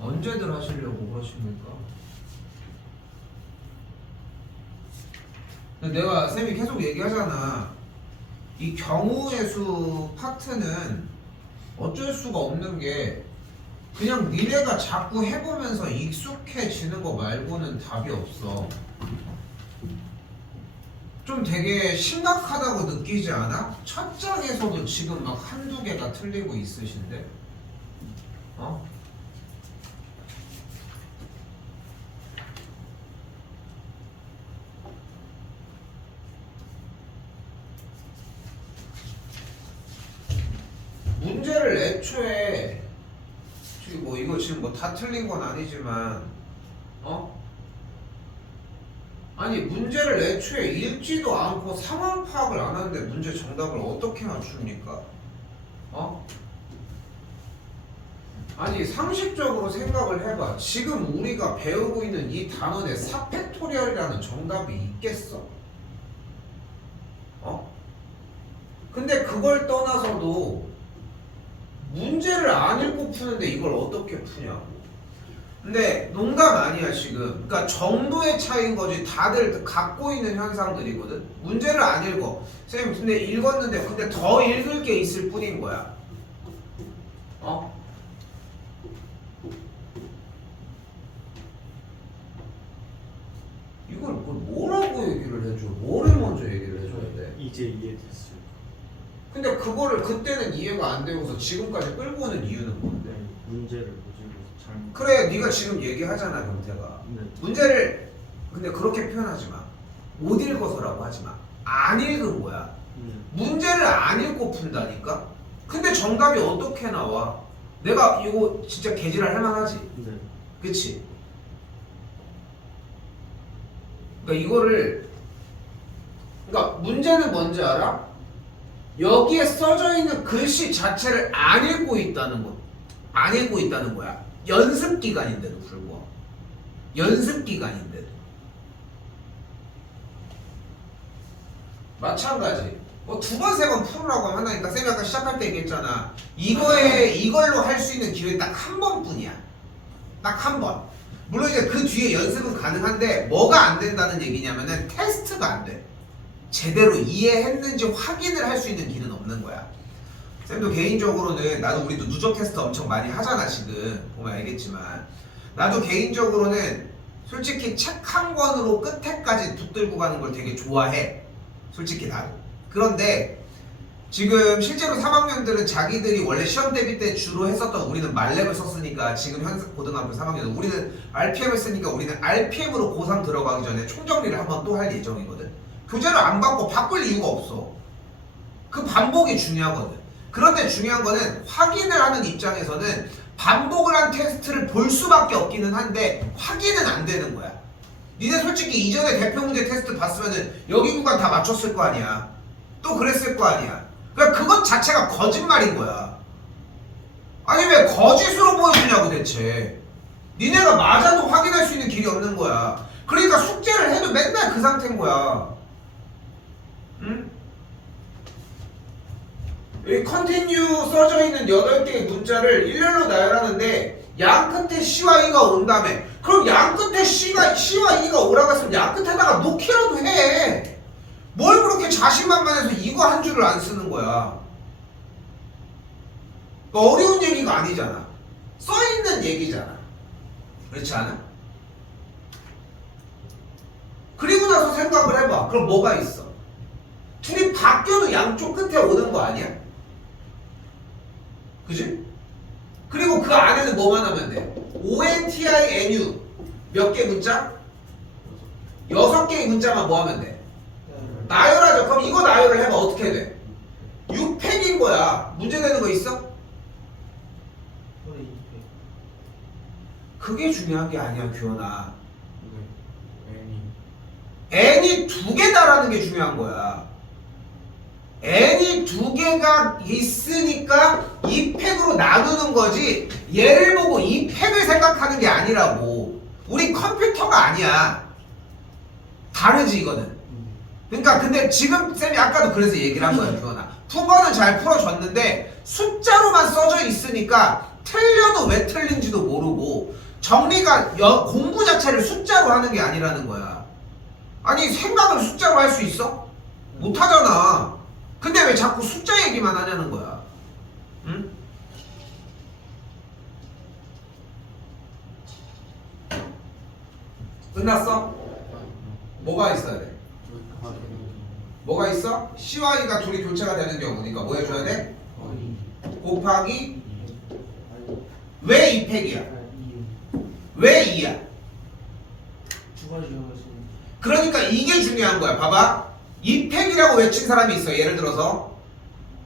언제들 하시려고 그러십니까? 내가 쌤이 계속 얘기하잖아. 이 경우의 수 파트는 어쩔 수가 없는 게 그냥 니네가 자꾸 해보면서 익숙해지는 거 말고는 답이 없어. 좀 되게 심각하다고 느끼지 않아? 첫 장에서도 지금 막 한두 개가 틀리고 있으신데? 어? 문제를 애초에 지금 뭐 이거 지금 뭐 다 틀린 건 아니지만 아니 문제를 애초에 읽지도 않고 상황 파악을 안 하는데 문제 정답을 어떻게 맞춥니까? 아니 상식적으로 생각을 해봐. 지금 우리가 배우고 있는 이 단원에 4팩토리얼이라는 정답이 있겠어? 근데 그걸 떠나서도 문제를 안 읽고 푸는데 이걸 어떻게 푸냐고. 근데 농담 아니야 지금. 그러니까 정도의 차이인 거지. 다들 갖고 있는 현상들이거든. 문제를 안 읽어. 선생님 근데 읽었는데 근데 더 읽을 게 있을 뿐인 거야. 이걸 뭐라고 얘기를 해줘? 뭐를 먼저 얘기를 해줘야 돼? 이제 이해됐어요. 근데 그거를 그때는 이해가 안 되고서 지금까지 끌고 오는 이유는 뭔데? 문제를 보시고 잘못. 그래 네가 지금 얘기하잖아 경태가. 네. 문제를 근데 그렇게 표현하지 마. 못 읽어서라고 하지 마. 안 읽은 거야. 문제를 안 읽고 푼다니까? 근데 정답이 어떻게 나와? 내가 이거 진짜 개지랄 할 만하지? 네. 그치? 그러니까 이거를 그러니까 문제는 뭔지 알아? 여기에 써져 있는 글씨 자체를 안 읽고 있다는 거. 안 읽고 있다는 거야. 연습 기간인데도 불구하고. 연습 기간인데도. 마찬가지. 뭐 두 번, 세 번 풀으라고 하나니까 쌤이 아까 시작할 때 얘기했잖아. 이걸로 할 수 있는 기회 딱 한 번뿐이야. 딱 한 번. 물론 이제 그 뒤에 연습은 가능한데 뭐가 안 된다는 얘기냐면은 테스트가 안 돼. 제대로 이해했는지 확인을 할 수 있는 길은 없는 거야. 쌤도 개인적으로는 나도 우리도 누적 테스트 엄청 많이 하잖아 지금 보면 알겠지만 나도 개인적으로는 솔직히 책 한 권으로 끝에까지 붙들고 가는 걸 되게 좋아해. 솔직히 나도. 그런데 지금 실제로 3학년들은 자기들이 원래 시험 대비 때 주로 했었던 우리는 말렙을 썼으니까 지금 현 고등학교 3학년은 우리는 RPM을 쓰니까 우리는 RPM으로 고3 들어가기 전에 총정리를 한번 또 할 예정이거든. 교재를 안 받고 바꿀 이유가 없어. 그 반복이 중요하거든. 그런데 중요한 거는 확인을 하는 입장에서는 반복을 한 테스트를 볼 수밖에 없기는 한데 확인은 안 되는 거야. 니네 솔직히 이전에 대표 문제 테스트 봤으면은 여기 구간 다 맞췄을 거 아니야. 또 그랬을 거 아니야. 그러니까 그것 자체가 거짓말인 거야. 아니 왜 거짓으로 보여주냐고 대체. 니네가 맞아도 확인할 수 있는 길이 없는 거야. 그러니까 숙제를 해도 맨날 그 상태인 거야. 응? 여기 컨티뉴 써져 있는 8개의 문자를 일렬로 나열하는데 양 끝에 C와 E가 온 다음에 그럼 양 끝에 C와 E가 오라고 했으면 양 끝에다가 놓기라도 해. 뭘 그렇게 자신만만해서 이거 한 줄을 안 쓰는 거야. 어려운 얘기가 아니잖아. 써있는 얘기잖아. 그렇지 않아? 그리고 나서 생각을 해봐. 그럼 뭐가 있어? 둘이 바뀌어도 양쪽 끝에 오는 거 아니야? 그지? 그리고 그 안에는 뭐만 하면 돼? ONTINU 몇 개 문자? 6개의 문자만 뭐 하면 돼? 나열하죠. 그럼 이거 나열을 해봐. 어떻게 돼? 6팩인 거야. 문제 되는 거 있어? 그게 중요한 게 아니야 규현아. n이 2개다라는 게 중요한 거야. n이 2개가 있으니까 2팩으로 나누는 거지 얘를 보고 2팩을 생각하는 게 아니라고. 우리 컴퓨터가 아니야. 다르지 이거는. 그러니까 근데 지금 쌤이 아까도 그래서 얘기를 한 거야 규현아. 푼 거는 잘 풀어줬는데 숫자로만 써져 있으니까 틀려도 왜 틀린지도 모르고 정리가 공부 자체를 숫자로 하는 게 아니라는 거야. 아니 생각을 숫자로 할 수 있어? 못 하잖아. 근데 왜 자꾸 숫자 얘기만 하냐는 거야. 응? 끝났어? 뭐가 있어야 돼? 뭐가 있어? C와 E가 둘이 교체가 되는 경우니까 뭐 해줘야 돼? 곱하기 왜 2팩이야? 왜 2야? 두 가지가 그러니까 이게 중요한 거야. 봐봐. 2팩이라고 외친 사람이 있어. 예를 들어서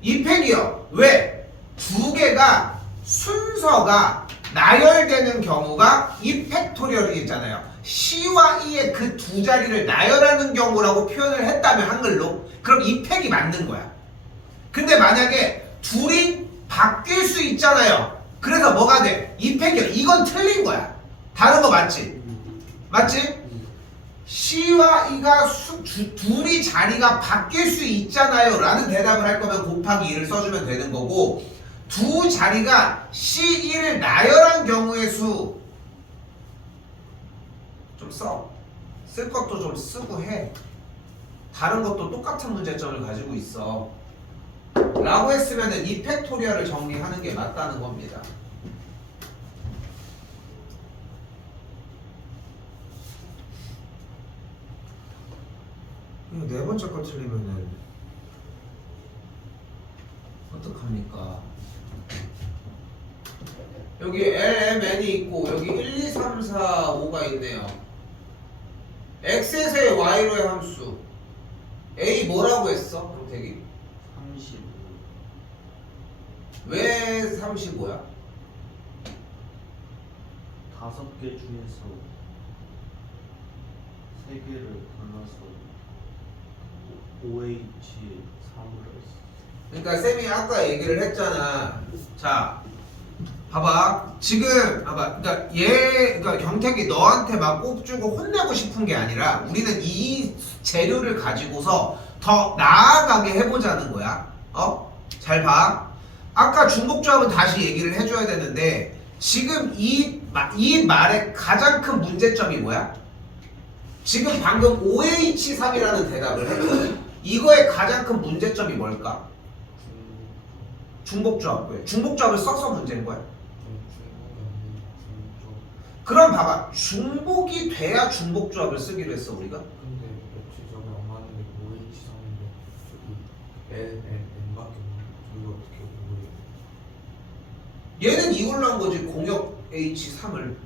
2팩이요. 왜? 두 개가 순서가 나열되는 경우가 2팩토리얼이 있잖아요. C와 E의 그 두 자리를 나열하는 경우라고 표현을 했다면 한글로 그럼 2팩이 맞는 거야. 근데 만약에 둘이 바뀔 수 있잖아요. 그래서 뭐가 돼? 2팩이야. 이건 틀린 거야. 다른 거 맞지? 맞지? C와 E가 둘이 자리가 바뀔 수 있잖아요 라는 대답을 할 거면 곱하기 2를 써주면 되는 거고 두 자리가 C, E를 나열한 경우의 수 좀 써. 쓸 것도 좀 쓰고 해. 다른 것도 똑같은 문제점을 가지고 있어. 라고 했으면 이 팩토리얼을 정리하는 게 맞다는 겁니다. 이거 네 번째 거 틀리면은 어떡합니까? 여기 L, M, N이 있고 여기 1, 2, 3, 4, 5가 있네요. X에서의 Y로의 함수 A 뭐라고 했어? 형택이? 35. 왜 35야? 5개 중에서 3개를 골라서 OH3으로 했어. 그러니까 쌤이 아까 얘기를 했잖아. 자, 봐봐. 지금 봐봐. 그러니까 경택이 너한테 막 꼽주고 혼내고 싶은 게 아니라 우리는 이 재료를 가지고서 더 나아가게 해보자는 거야. 잘 봐. 아까 중복조합은 다시 얘기를 해줘야 되는데 지금 이 말의 가장 큰 문제점이 뭐야? 지금 방금 OH3이라는 대답을 했거든. 이거의 가장 큰 문제점이 뭘까? 중복조합. 왜? 중복조합을 써서 문제인 거야. 그럼 봐봐. 중복이 돼야 중복조합을 쓰기로 했어 우리가. 근데 며칠 전에 엄마는 OH3인데 저기 N밖에 없는데 저희가 어떻게 얘는 이걸로 한 거지. 공역 H3을.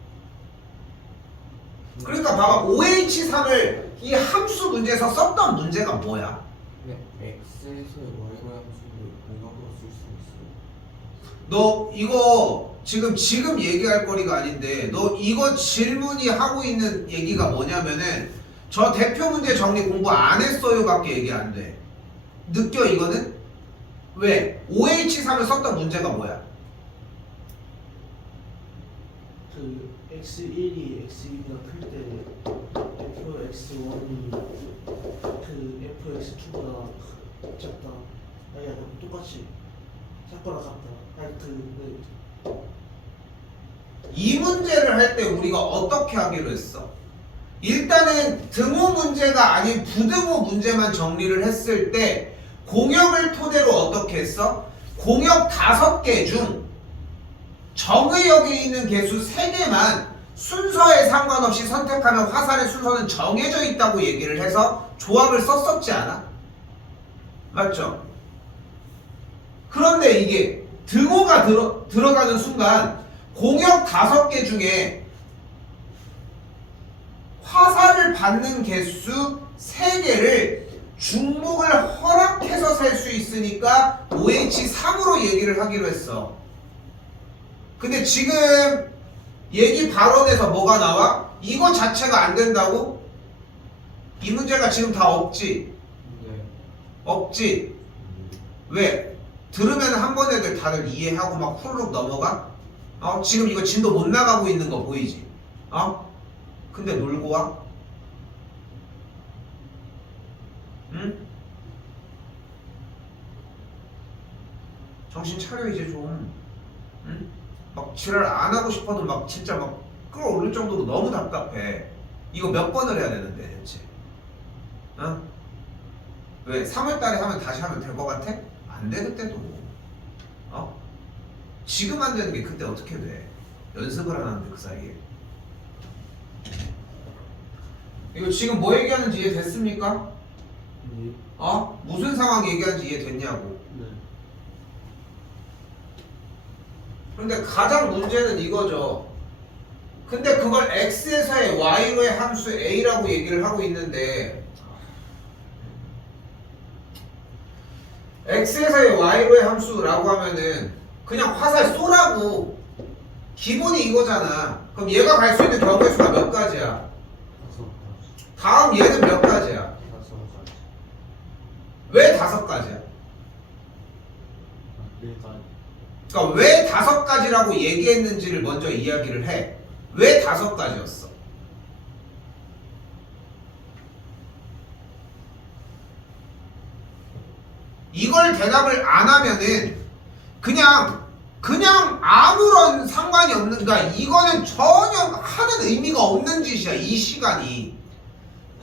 그러니까 봐봐. OH3을 이 함수 문제에서 썼던 문제가 뭐야? 근데 X에서의 Y로 함수를 공역으로 쓸 수 있어요? 너 이거 지금 얘기할 거리가 아닌데 너 이거 질문이 하고 있는 얘기가 뭐냐면은 저 대표 문제 정리 공부 안 했어요 밖에 얘기 안 돼. 느껴 이거는? 왜? OH3을 썼던 문제가 뭐야? 그 X1이 X2가 클때 fx1이 그 fx2가 작다. 아니야 똑같이 작거나 같다. 아니 이 문제를 할 때 우리가 어떻게 하기로 했어? 일단은 등호 문제가 아닌 부등호 문제만 정리를 했을 때 공역을 토대로 어떻게 했어? 공역 5개 중 정의역에 있는 개수 3개만 순서에 상관없이 선택하면 화살의 순서는 정해져 있다고 얘기를 해서 조합을 썼었지 않아? 맞죠? 그런데 이게 등호가 들어가는 순간 공역 5개 중에 화살을 받는 개수 3개를 중복을 허락해서 셀 수 있으니까 OH3으로 얘기를 하기로 했어. 근데 지금 얘기 발언에서 뭐가 나와? 이거 자체가 안 된다고? 이 문제가 지금 다 없지? 네. 없지? 왜? 들으면 한 번 애들 다들 이해하고 막 후루룩 넘어가? 지금 이거 진도 못 나가고 있는 거 보이지? 근데 놀고 와? 응? 정신 차려 이제 좀. 응? 막 지랄 안 하고 싶어도 막 진짜 막 끌어올릴 정도로 너무 답답해. 이거 몇 번을 해야 되는데 대체? 어? 왜 3월 달에 하면 다시 하면 될 것 같아? 안 돼 그때도. 어? 지금 안 되는 게 그때 어떻게 돼? 연습을 안 하는데 그 사이에. 이거 지금 뭐 얘기하는지 이해됐습니까? 네. 어? 무슨 상황 얘기하는지 이해됐냐고. 네. 근데 가장 문제는 이거죠. 근데 그걸 x에서의 y로의 함수 a라고 얘기를 하고 있는데 x에서의 y로의 함수라고 하면은 그냥 화살 쏘라고. 기본이 이거잖아. 그럼 얘가 갈 수 있는 경우의 수가 몇 가지야? 5가지. 다음 얘는 몇 가지야? 5가지. 왜 5가지야? 4가지. 그러니까 왜 5가지라고 얘기했는지를 먼저 이야기를 해. 왜 5가지였어? 이걸 대답을 안 하면은 그냥 아무런 상관이 없는, 그러니까 이거는 전혀 하는 의미가 없는 짓이야 이 시간이.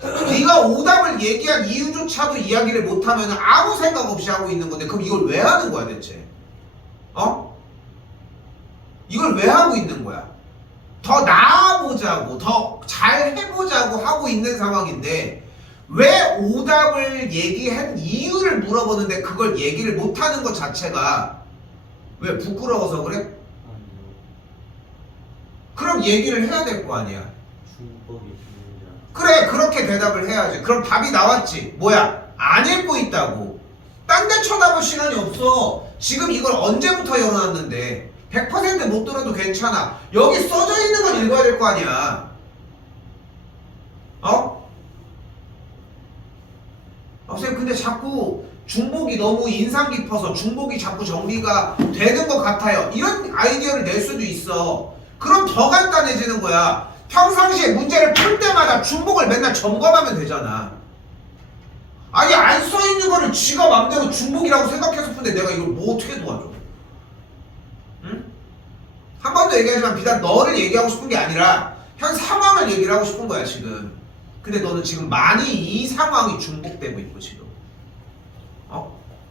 네가 오답을 얘기한 이유조차도 이야기를 못하면 아무 생각 없이 하고 있는 건데 그럼 이걸 왜 하는 거야 대체? 어? 이걸 왜 하고 있는 거야? 더 나아보자고, 더 잘 해보자고 하고 있는 상황인데 왜 오답을 얘기한 이유를 물어보는데 그걸 얘기를 못하는 것 자체가 왜 부끄러워서 그래? 아니요. 그럼 얘기를 해야 될 거 아니야. 중복이 있느냐. 그래, 그렇게 대답을 해야지. 그럼 답이 나왔지. 뭐야? 안 읽고 있다고. 딴 데 쳐다볼 시간이 없어. 지금 이걸 언제부터 열어놨는데 100%못 들어도 괜찮아. 여기 써져 있는 건 읽어야 될 거 아니야. 어? 선생님 근데 자꾸 중복이 너무 인상 깊어서 중복이 자꾸 정리가 되는 것 같아요. 이런 아이디어를 낼 수도 있어. 그럼 더 간단해지는 거야. 평상시에 문제를 풀 때마다 중복을 맨날 점검하면 되잖아. 아니 안 써있는 거를 쥐가 맘대로 중복이라고 생각해서 푸는데 내가 이걸 뭐 어떻게 도와줘? 응? 한 번 더 얘기하지만 비단 너를 얘기하고 싶은 게 아니라 현 상황을 얘기를 하고 싶은 거야 지금. 근데 너는 지금 많이 이 상황이 중복되고 있고 지금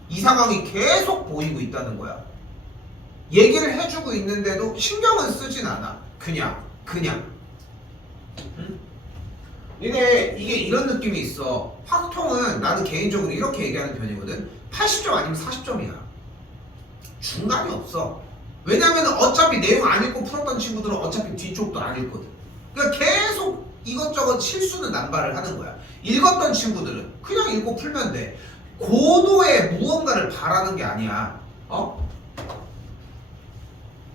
이 상황이 계속 보이고 있다는 거야. 얘기를 해주고 있는데도 신경은 쓰진 않아. 그냥 응? 근데 이게 이런 느낌이 있어. 확통은 나는 개인적으로 이렇게 얘기하는 편이거든. 80점 아니면 40점이야. 중간이 없어. 왜냐면 어차피 내용 안 읽고 풀었던 친구들은 어차피 뒤쪽도 안 읽거든. 그러니까 계속 이것저것 실수는 남발을 하는 거야. 읽었던 친구들은 그냥 읽고 풀면 돼. 고도의 무언가를 바라는 게 아니야.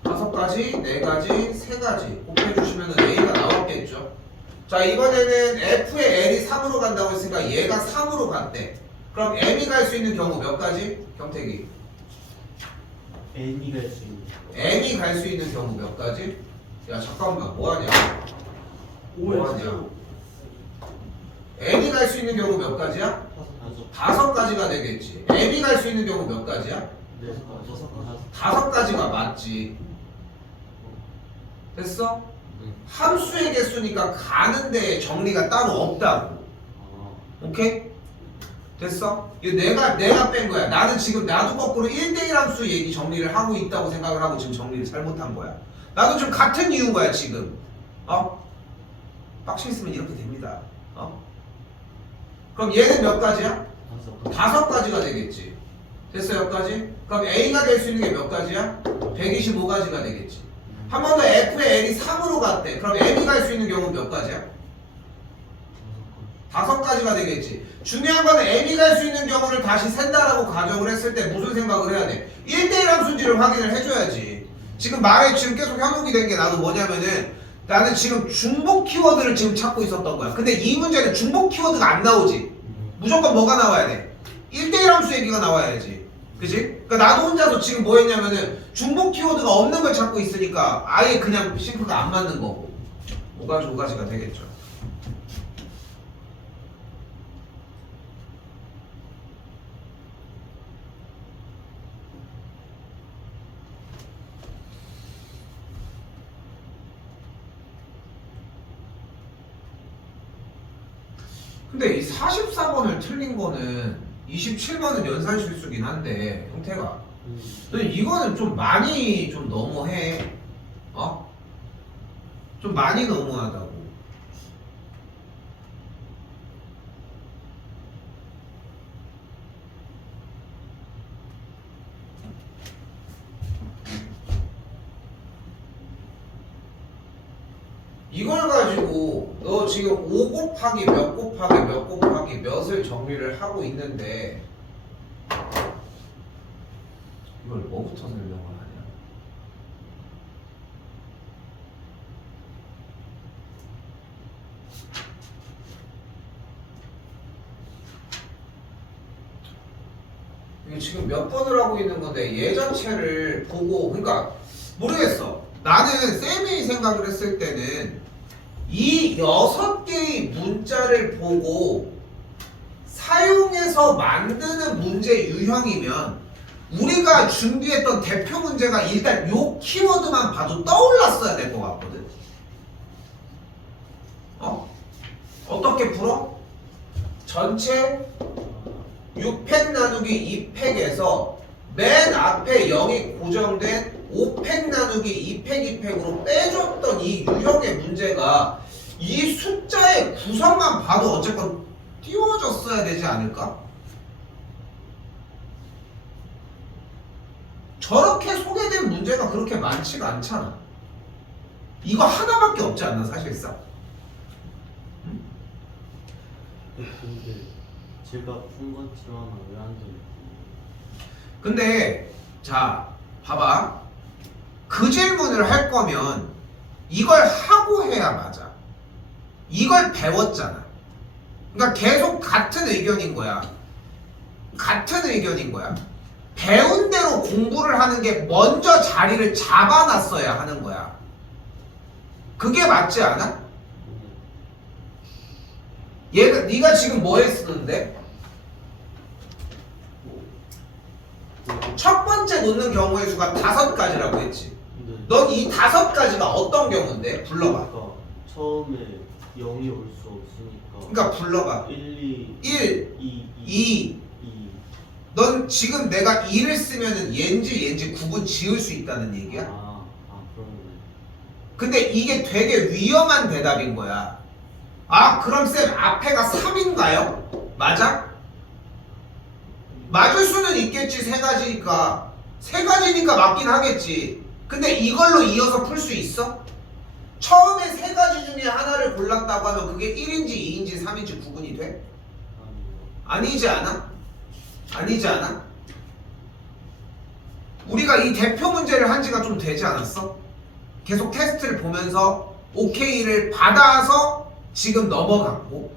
5가지, 4가지, 3가지 곱해주시면 A가 나왔겠죠. 자 이번에는 F의 L이 3으로 간다고 했으니까 얘가 3으로 갔대. 그럼 M이 갈 수 있는 경우 몇 가지? 경택이 N이 갈 수 있는. M이 갈 수 있는 경우 몇 가지? 야 잠깐만 뭐하냐? 뭐하냐? M이 갈 수 있는 경우 몇 가지야? 5가지가 되겠지. M이 갈 수 있는 경우 몇 가지야? 5가지가 맞지. 됐어? 함수의 개수니까 가는데 정리가 따로 없다고. 오케이? 됐어? 이거 내가 뺀 거야. 나는 지금 나도 거꾸로 1대1 함수 얘기 정리를 하고 있다고 생각을 하고 지금 정리를 잘못한 거야. 나도 지금 같은 이유인 거야 지금. 빡쳐 있으면 이렇게 됩니다. 그럼 얘는 몇 가지야? 5가지가 되겠지. 됐어 여기까지? 그럼 A가 될 수 있는 게 몇 가지야? 125가지가 되겠지. 한 번 더 F의 L이 3으로 갔대. 그럼 M이 갈 수 있는 경우는 몇 가지야? 5가지가 되겠지. 중요한 건 M이 갈 수 있는 경우를 다시 센다라고 가정을 했을 때 무슨 생각을 해야 돼? 1대1 함수인지를 확인을 해줘야지. 지금 말에 지금 계속 현혹이 된 게 나도 뭐냐면은 나는 지금 중복 키워드를 지금 찾고 있었던 거야. 근데 이 문제는 중복 키워드가 안 나오지. 무조건 뭐가 나와야 돼? 1대1 함수 얘기가 나와야지. 그치? 그러니까 나도 혼자서 지금 뭐 했냐면은 중복 키워드가 없는 걸 찾고 있으니까 아예 그냥 싱크가 안 맞는 거고 5가지가 되겠죠. 근데 이 44번을 틀린 거는 27번은 연산 실수긴 한데 형태가 근데 이거는 좀 많이 좀 너무해. 어? 좀 많이 너무하다고. 이걸 가지고 너 지금 5 곱하기 몇 곱하기 몇 곱하기 몇을 정리를 하고 있는데 이걸 뭐부터 설명을 하냐? 이게 지금 몇 번을 하고 있는 건데 예전체를 보고 그러니까 모르겠어. 나는 쌤이 생각을 했을 때는 이 6개의 문자를 보고 사용해서 만드는 문제 유형이면 우리가 준비했던 대표 문제가 일단 요 키워드만 봐도 떠올랐어야 될 것 같거든. 어떻게 풀어? 전체 6팩 나누기 2팩에서 맨 앞에 0이 고정된 5팩 나누기 2팩 2팩으로 빼줬던 이 유형의 문제가 이 숫자의 구성만 봐도 어쨌건 띄워졌어야 되지 않을까? 저렇게 소개된 문제가 그렇게 많지가 않잖아. 이거 하나밖에 없지 않나 사실상? 응? 근데 제가 푼 것처럼 왜안 되는 근데 자 봐봐. 그 질문을 할 거면 이걸 하고 해야 맞아. 이걸 배웠잖아. 그러니까 계속 같은 의견인 거야. 같은 의견인 거야. 배운 대로 공부를 하는 게 먼저 자리를 잡아놨어야 하는 거야. 그게 맞지 않아? 네가 지금 뭐 했었는데? 첫 번째 놓는 경우의 수가 5가지라고 했지. 넌 이 5가지가 어떤 경우인데? 불러봐. 그러니까 처음에 0이 올 수 없으니까 그러니까 불러봐. 1, 1, 2, 2. 넌 지금 내가 2를 쓰면은 옌지 구분 지을 수 있다는 얘기야? 그러네. 근데 이게 되게 위험한 대답인 거야. 아, 그럼 쌤 앞에가 3인가요? 맞아? 맞을 수는 있겠지. 3가지니까. 3가지니까 맞긴 하겠지. 근데 이걸로 이어서 풀 수 있어? 처음에 3가지 중에 하나를 골랐다고 하면 그게 1인지 2인지 3인지 구분이 돼? 아니지 않아? 아니지 않아? 우리가 이 대표 문제를 한 지가 좀 되지 않았어? 계속 테스트를 보면서 OK를 받아서 지금 넘어갔고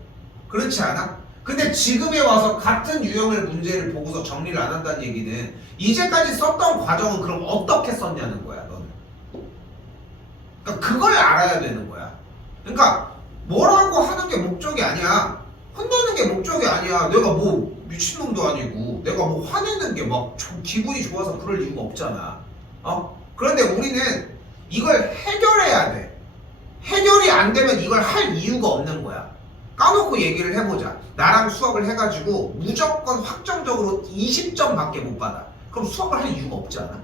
그렇지 않아? 근데 지금에 와서 같은 유형의 문제를 보고서 정리를 안 한다는 얘기는 이제까지 썼던 과정은 그럼 어떻게 썼냐는 거야 너는. 그러니까 그걸 알아야 되는 거야. 그러니까 뭐라고 하는 게 목적이 아니야. 혼내는 게 목적이 아니야. 내가 뭐 미친놈도 아니고 내가 뭐 화내는 게 막 기분이 좋아서 그럴 이유가 없잖아. 그런데 우리는 이걸 해결해야 돼. 해결이 안 되면 이걸 할 이유가 없는 거야. 까놓고 얘기를 해보자. 나랑 수업을 해가지고 무조건 확정적으로 20점밖에 못 받아. 그럼 수업을 할 이유가 없지 않아?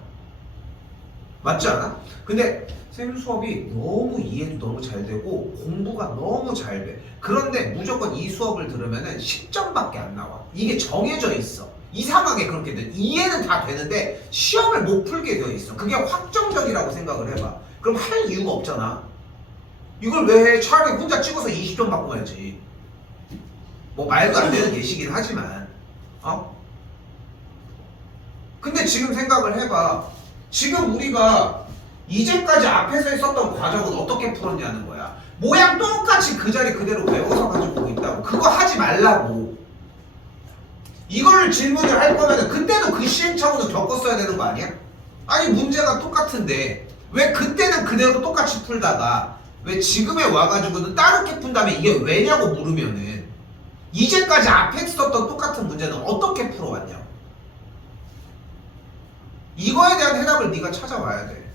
맞지 않아? 근데 쌤 수업이 너무 이해도 너무 잘 되고 공부가 너무 잘 돼. 그런데 무조건 이 수업을 들으면은 10점밖에 안 나와. 이게 정해져 있어. 이상하게 그렇게 돼. 이해는 다 되는데 시험을 못 풀게 되어 있어. 그게 확정적이라고 생각을 해봐. 그럼 할 이유가 없잖아. 이걸 왜 해? 차라리 혼자 찍어서 20점 받고 가야지. 뭐 말도 안 되는 예시긴 하지만 근데 지금 생각을 해봐. 지금 우리가 이제까지 앞에서 했었던 과정은 어떻게 풀었냐는 거야. 모양 똑같이 그 자리 그대로 외워서 가지고 있다고. 그거 하지 말라고. 이걸 질문을 할 거면은 그때도 그 시행착오는 겪었어야 되는 거 아니야? 아니 문제가 똑같은데 왜 그때는 그대로 똑같이 풀다가 왜 지금에 와가지고는 다르게 푼다며 이게 왜냐고 물으면은 이제까지 앞에 썼던 똑같은 문제는 어떻게 풀어왔냐고. 이거에 대한 해답을 네가 찾아와야 돼.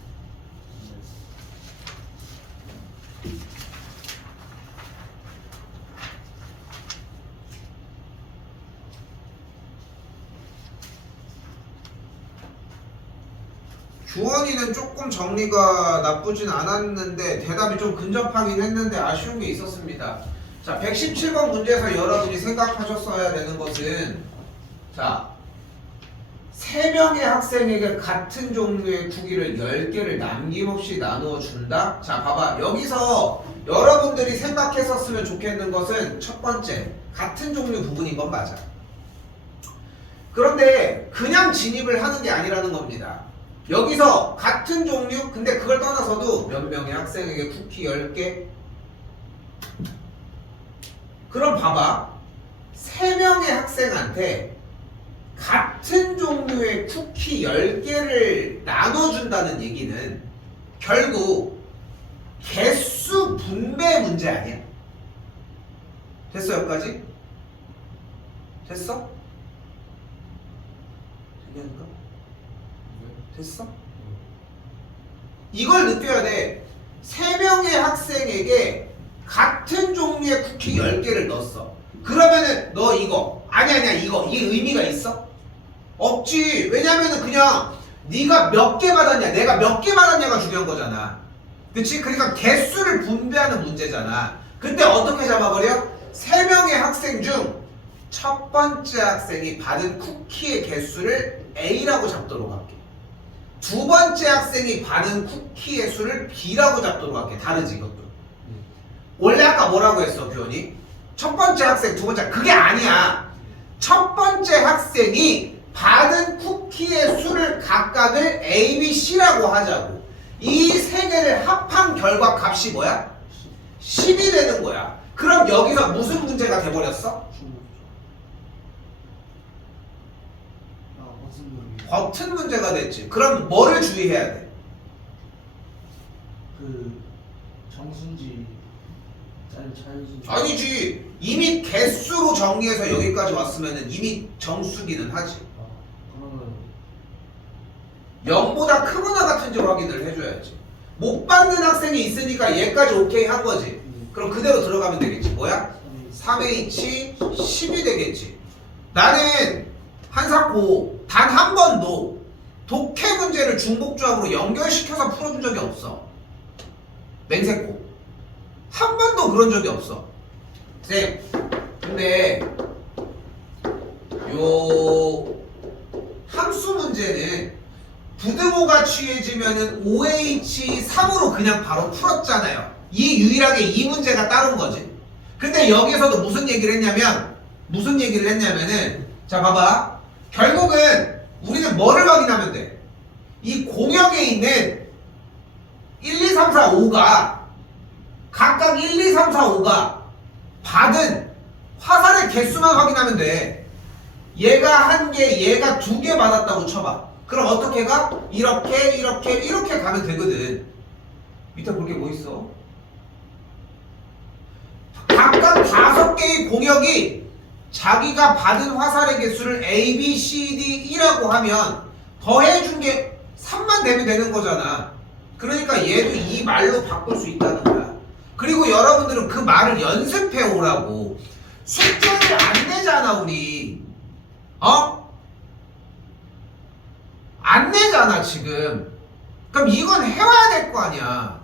규원이는 조금 정리가 나쁘진 않았는데 대답이 좀 근접하긴 했는데 아쉬운 게 있었습니다. 자, 117번 문제에서 여러분이 생각하셨어야 되는 것은 자, 3명의 학생에게 같은 종류의 쿠키를 10개를 남김없이 나누어 준다. 자, 봐봐. 여기서 여러분들이 생각했었으면 좋겠는 것은 첫 번째, 같은 종류 부분인 건 맞아. 그런데 그냥 진입을 하는 게 아니라는 겁니다. 여기서 같은 종류, 근데 그걸 떠나서도 몇 명의 학생에게 쿠키 10개? 그럼 봐봐. 3명의 학생한테 같은 종류의 쿠키 10개를 나눠준다는 얘기는 결국 개수 분배 문제 아니야? 됐어, 여기까지? 됐어? 되냐니까? 됐어? 이걸 느껴야 돼. 3명의 학생에게 같은 종류의 쿠키 10개를 넣었어. 그러면은 너 이거 아니야 이거 이 의미가 있어? 없지. 왜냐면은 그냥 네가 몇 개 받았냐 내가 몇 개 받았냐가 중요한 거잖아. 그치? 그러니까 개수를 분배하는 문제잖아. 근데 어떻게 잡아버려? 3명의 학생 중 첫 번째 학생이 받은 쿠키의 개수를 A라고 잡도록 할게. 두 번째 학생이 받은 쿠키의 수를 B라고 잡도록 할게. 다르지 이것도. 원래 아까 뭐라고 했어 교원이? 첫 번째 학생, 두 번째 그게 아니야. 첫 번째 학생이 받은 쿠키의 수를 각각을 A, B, C라고 하자고. 이 세 개를 합한 결과 값이 뭐야? 10이 되는 거야. 그럼 여기서 무슨 문제가 돼버렸어? 버튼 문제가 됐지. 그럼 뭐를 주의해야 돼? 그 정순지 자유순지 아니지. 이미 개수로 정리해서 여기까지 왔으면 이미 정수기는 하지. 그러면 0보다 크거나 같은지 확인을 해줘야지. 못 받는 학생이 있으니까 얘까지 오케이 한 거지. 그럼 그대로 들어가면 되겠지. 뭐야? 3H 10이 되겠지. 나는 한사코 단 한 번도 독해 문제를 중복조합으로 연결시켜서 풀어준 적이 없어. 맹세코 한 번도 그런 적이 없어. 쌤, 근데 요 함수 문제는 부등호가 취해지면은 OH3으로 그냥 바로 풀었잖아요. 이 유일하게 이 문제가 따른 거지. 근데 여기서도 무슨 얘기를 했냐면은 자 봐봐. 결국은 우리는 뭐를 확인하면 돼? 이 공역에 있는 1, 2, 3, 4, 5가 각각 1, 2, 3, 4, 5가 받은 화살의 개수만 확인하면 돼. 얘가 한 개, 얘가 2개 받았다고 쳐봐. 그럼 어떻게 가? 이렇게 가면 되거든. 밑에 볼 게 뭐 있어? 각각 5개의 공역이 자기가 받은 화살의 개수를 A, B, C, D, E라고 하면 더해준 게 3만 되면 되는 거잖아. 그러니까 얘도 이 말로 바꿀 수 있다는 거야. 그리고 여러분들은 그 말을 연습해 오라고. 숙제를 안 내잖아 우리. 안 내잖아 지금. 그럼 이건 해와야 될 거 아니야.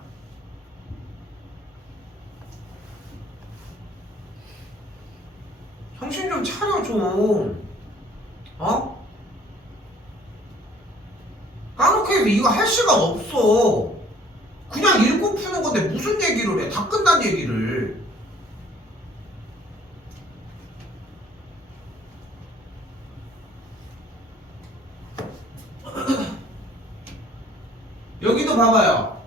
정신 좀 차려 좀. 까놓게 해서 이거 할 시간 없어. 그냥 읽고 푸는 건데 무슨 얘기를 해. 다 끝난 얘기를. 여기도 봐봐요.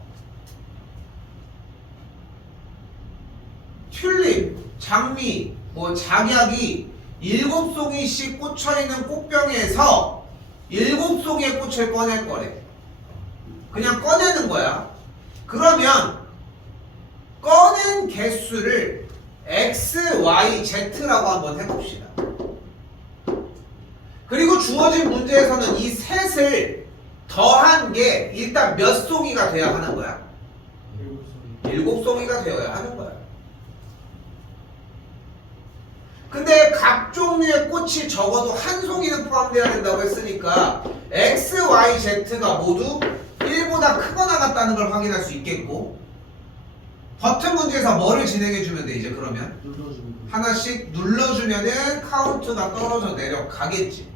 튤립, 장미, 작약이 7송이씩 꽂혀있는 꽃병에서 7송이의 꽃을 꺼낼 거래. 그냥 꺼내는 거야. 그러면 꺼낸 개수를 X, Y, Z라고 한번 해봅시다. 그리고 주어진 문제에서는 이 셋을 더한 게 일단 몇 송이가 돼야 하는 거야? 7송이가 되어야 하는 거야. 근데 각 종류의 꽃이 적어도 한 송이는 포함되어야 된다고 했으니까 X, Y, Z가 모두 1보다 크거나 같다는 걸 확인할 수 있겠고 버튼 문제에서 뭐를 진행해주면 돼 이제 그러면 눌러주면 하나씩 눌러주면은 카운트가 떨어져 내려가겠지.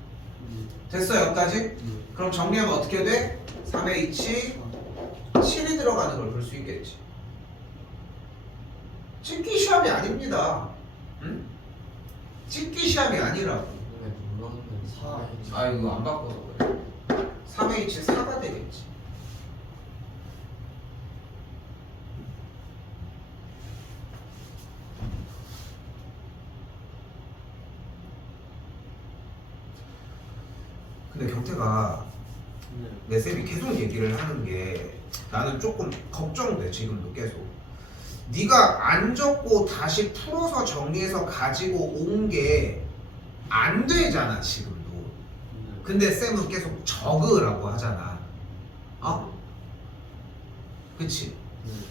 됐어 여기까지? 그럼 정리하면 어떻게 돼? 3H 7이 들어가는 걸 볼 수 있겠지. 찍기 시합이 아닙니다. 응? 찍기 시합이 아니라고. 근데 눌렀는데 4 아 이거 안 바꿔서 그래. 3H 4가 되겠지. 근데 경태가 내 쌤이 계속 얘기를 하는 게 나는 조금 걱정돼 지금도 계속. 네가 안 적고 다시 풀어서 정리해서 가지고 온 게 안 되잖아 지금도. 근데 쌤은 계속 적으라고 하잖아. 어? 그치?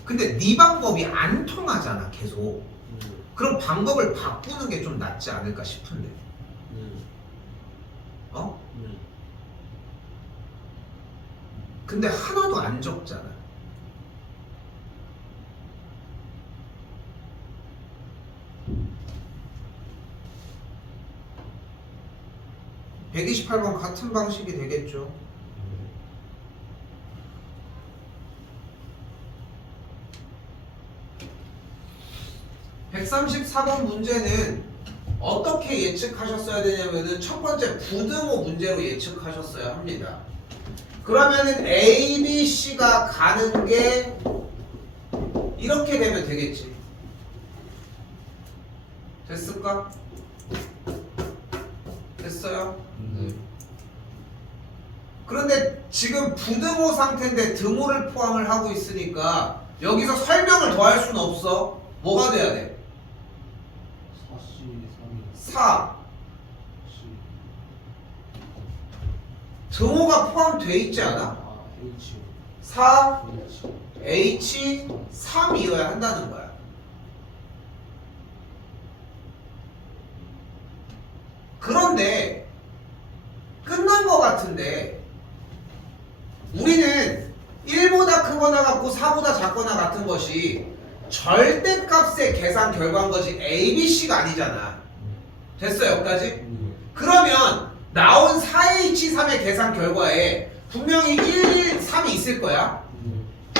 근데 네 방법이 안 통하잖아 계속. 그럼 방법을 바꾸는 게 좀 낫지 않을까 싶은데. 어? 근데 하나도 안 적잖아. (128번) 같은 방식이 되겠죠. (134번) 문제는 어떻게 예측하셨어야 되냐면은 첫 번째 부등호 문제로 예측하셨어야 합니다. 그러면은 A, B, C가 가는 게 이렇게 되면 되겠지. 됐을까? 됐어요? 네. 그런데 지금 부등호 상태인데 등호를 포함을 하고 있으니까 여기서 설명을 더 할 수는 없어. 뭐가 돼야 돼? 4C 4. 3C 등호가 포함돼 있지 않아? H 4, H H, 3이어야 한다는 거야. 그런데 끝난 것 같은데 우리는 1보다 크거나 같고 4보다 작거나 같은 것이 절대값의 계산 결과인 거지 A, B, C가 아니잖아. 됐어 여기까지? 그러면 나온 4H3의 계산 결과에 분명히 1, 1, 3이 있을 거야.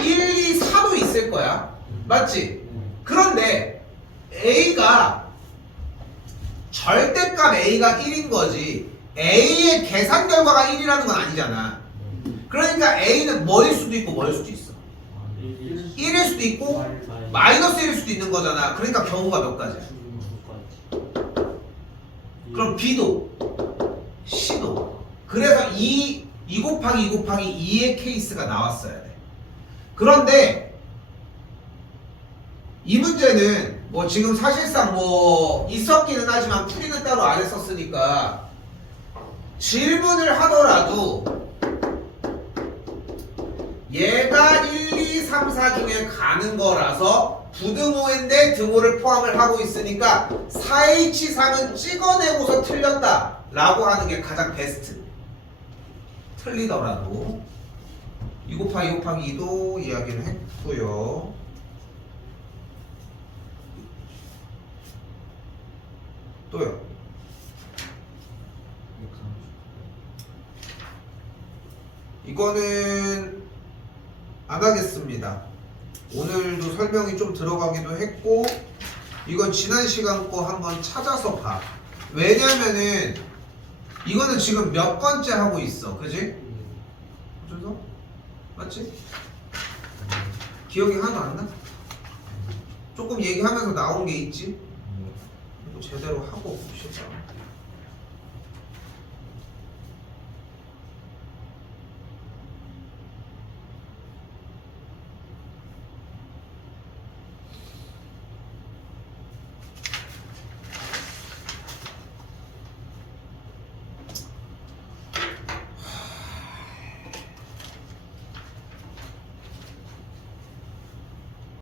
1, 2, 4도 있을 거야. 맞지? 그런데 A가 절대값 A가 1인 거지 A의 계산 결과가 1이라는 건 아니잖아. 그러니까 A는 뭐일 수도 있고 뭐일 수도 있어. 1일 수도 있고 마이너스 1일 수도 있는 거잖아. 그러니까 경우가 몇 가지야. 그럼 B도 C도. 그래서 2 곱하기 2 곱하기 2의 케이스가 나왔어야 돼. 그런데 이 문제는 뭐 지금 사실상 뭐 있었기는 하지만 풀이는 따로 안 했었으니까 질문을 하더라도 얘가 1, 2, 3, 4 중에 가는 거라서 부등호인데 등호를 포함을 하고 있으니까 4H3은 찍어내고서 틀렸다 라고 하는 게 가장 베스트. 틀리더라도 2 곱하기 2 곱하기 2도 이야기를 했고요. 또요. 이거는 안 하겠습니다. 오늘도 설명이 좀 들어가기도 했고 이건 지난 시간 거 한번 찾아서 봐. 왜냐면은 이거는 지금 몇 번째 하고 있어. 그지? 어쩌서? 맞지? 기억이 하나도 안 나? 조금 얘기하면서 나온 게 있지? 이거 제대로 하고 봅시다.